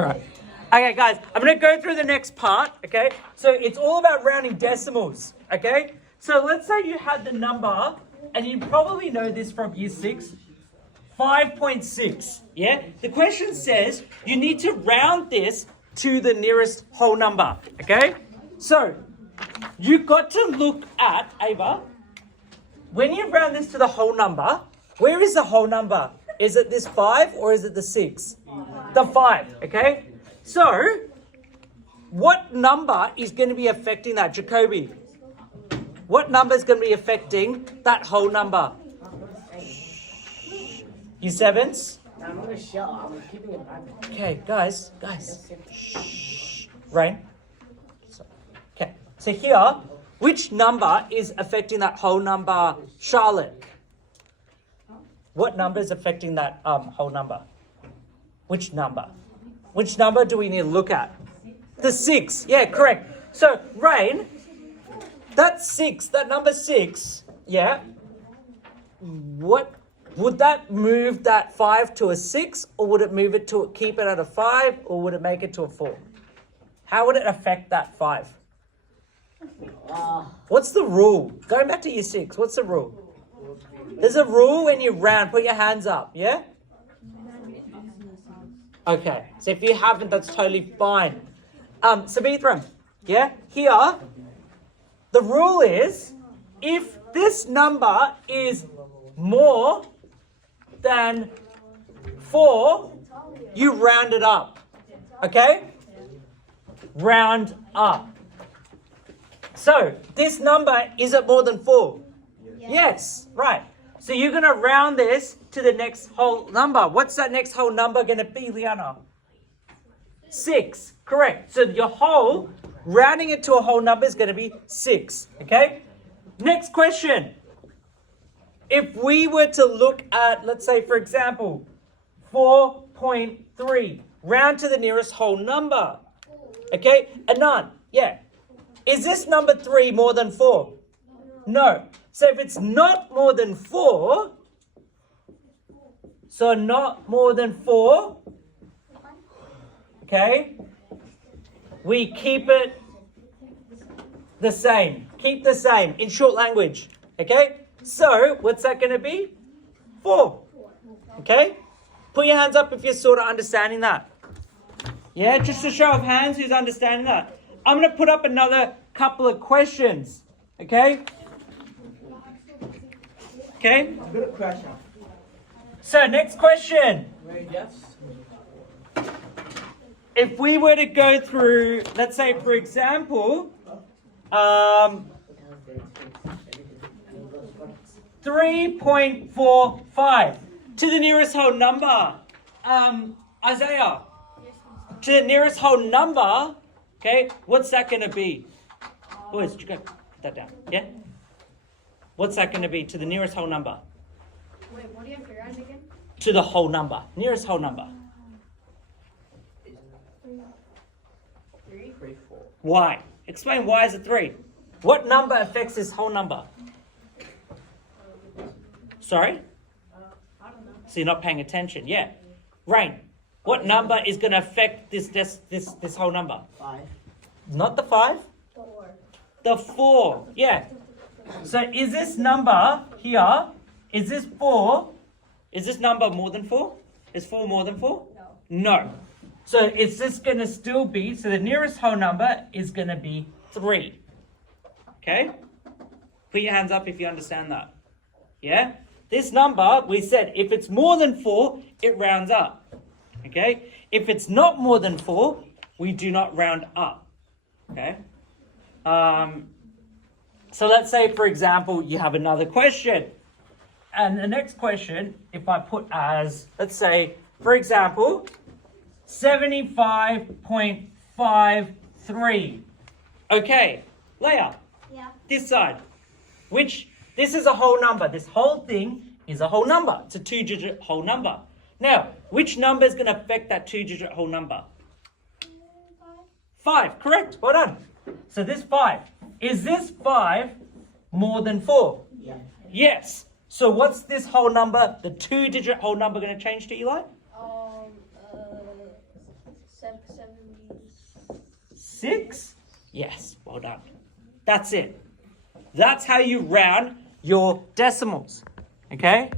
Alright. Okay, guys, I'm going to go through the next part, okay? So it's all about rounding decimals, okay? So let's say you had the number, and you probably know this from year 6, 5.6, yeah? The question says you need to round this to the nearest whole number, okay? So you've got to look at, Ava, when you round this to the whole number, where is the whole number? Is it this 5 or is it the 6? The 5, okay? So, what number is going to be affecting that, Jacoby? What number is going to be affecting that whole number? You sevens? Okay, guys. Shh. Rain. Okay, so here, which number is affecting that whole number, Charlotte? What number is affecting that whole number? Which number? Which number do we need to look at? The 6. Yeah, correct. So, Rain, that 6, that number 6, yeah, what would that move that 5 to a 6, or would it move it to keep it at a 5, or would it make it to a 4? How would it affect that 5? What's the rule? Going back to year 6, what's the rule? There's a rule when you round. Put your hands up, yeah? Okay, so if you haven't, that's totally fine. Sabithram, yeah? Here, the rule is, if this number is more than 4, you round it up, okay? Round up. So, this number, is it more than 4? Yes, right. So you're going to round this to the next whole number. What's that next whole number going to be, Liana? 6, correct. So your whole, rounding it to a whole number is going to be 6, okay? Next question. If we were to look at, let's say, for example, 4.3, round to the nearest whole number, okay? Anand, yeah. Is this number 3 more than 4? No. So if it's not more than 4, so not more than 4, okay, we keep it the same. Keep the same in short language, okay? So what's that going to be? 4, okay? Put your hands up if you're sort of understanding that. Yeah, just a show of hands who's understanding that. I'm going to put up another couple of questions, okay? Okay? Good question. So, next question. Yes. If we were to go through, let's say, for example, 3.45 to the nearest whole number. Isaiah, to the nearest whole number, okay, what's that going to be? Boys, you go put that down, yeah? What's that going to be to the nearest whole number? Wait, what do you have to round again? To the whole number. Nearest whole number. 3. 3, 4. Why? Explain why is it 3? What number affects this whole number? Sorry? I don't know. So you're not paying attention. Yeah. Rain. What number is going to affect this whole number? 5. Not the 5? 4. The 4. Yeah. So is this number here, is this 4, is this number more than 4? Is 4 more than 4? No. No. So is this going to still be, so the nearest whole number is going to be 3. Okay? Put your hands up if you understand that. Yeah? This number, we said, if it's more than 4, it rounds up. Okay? If it's not more than 4, we do not round up. Okay? So let's say, for example, you have another question. And the next question, if I put as, let's say, for example, 75.53. Okay, Leah, Yeah. this side. This is a whole number. This whole thing is a whole number. It's a 2-digit whole number. Now, which number is going to affect that 2-digit whole number? 5, correct. Well done. So this 5. Is this 5 more than 4? Yeah. Yes. So what's this whole number, the 2-digit whole number, going to change to, Eli? 7. like 6? Yes, well done. That's it. That's how you round your decimals. Okay?